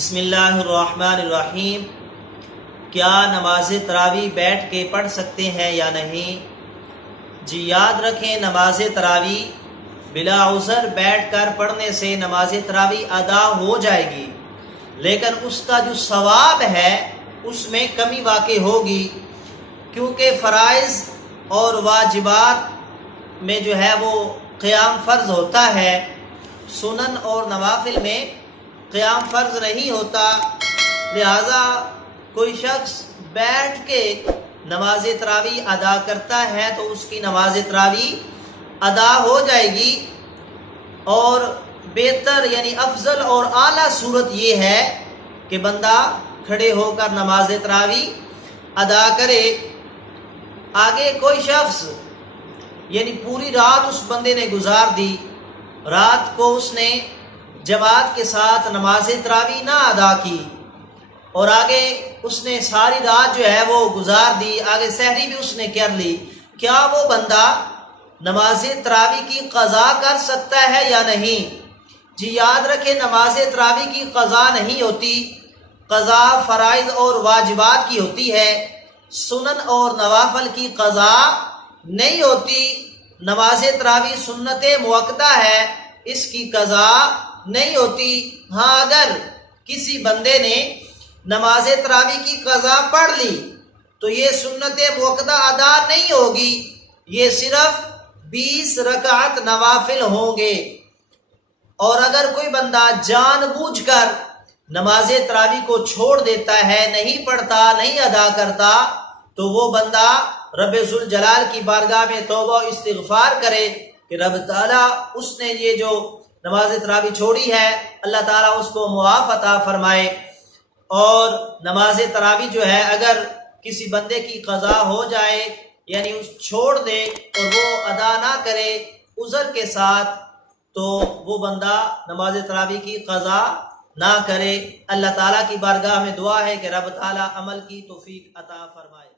بسم اللہ الرحمن الرحیم۔ کیا نماز تراویح بیٹھ کے پڑھ سکتے ہیں یا نہیں؟ جی یاد رکھیں، نماز تراویح بلا عذر بیٹھ کر پڑھنے سے نماز تراویح ادا ہو جائے گی، لیکن اس کا جو ثواب ہے اس میں کمی واقع ہوگی، کیونکہ فرائض اور واجبات میں جو ہے وہ قیام فرض ہوتا ہے، سنن اور نوافل میں قیام فرض نہیں ہوتا۔ لہذا کوئی شخص بیٹھ کے نماز تراویح ادا کرتا ہے تو اس کی نماز تراویح ادا ہو جائے گی، اور بہتر یعنی افضل اور اعلیٰ صورت یہ ہے کہ بندہ کھڑے ہو کر نماز تراویح ادا کرے۔ آگے کوئی شخص یعنی پوری رات اس بندے نے گزار دی، رات کو اس نے جماعت کے ساتھ نماز تراویح نہ ادا کی، اور آگے اس نے ساری رات جو ہے وہ گزار دی، آگے سحری بھی اس نے کر لی، کیا وہ بندہ نماز تراویح کی قضا کر سکتا ہے یا نہیں؟ جی یاد رکھیں، نماز تراویح کی قضا نہیں ہوتی، قضا فرائض اور واجبات کی ہوتی ہے، سنن اور نوافل کی قضا نہیں ہوتی۔ نماز تراویح سنت مؤکدہ ہے، اس کی قضا نہیں ہوتی۔ ہاں اگر کسی بندے نے نماز تراویح کی قضا پڑھ لی تو یہ سنت مؤکدہ ادا نہیں ہوگی، یہ صرف 20 رکعت نوافل ہوں گے۔ اور اگر کوئی بندہ جان بوجھ کر نماز تراویح کو چھوڑ دیتا ہے، نہیں پڑھتا، نہیں ادا کرتا، تو وہ بندہ رب ذوالجلال کی بارگاہ میں توبہ و استغفار کرے کہ رب تعالیٰ اس نے یہ جو نماز تراویح چھوڑی ہے، اللہ تعالیٰ اس کو معاف عطا فرمائے۔ اور نماز تراویح جو ہے اگر کسی بندے کی قضا ہو جائے یعنی اس چھوڑ دے اور وہ ادا نہ کرے عذر کے ساتھ، تو وہ بندہ نماز تراویح کی قضا نہ کرے۔ اللہ تعالیٰ کی بارگاہ میں دعا ہے کہ رب تعالیٰ عمل کی توفیق عطا فرمائے۔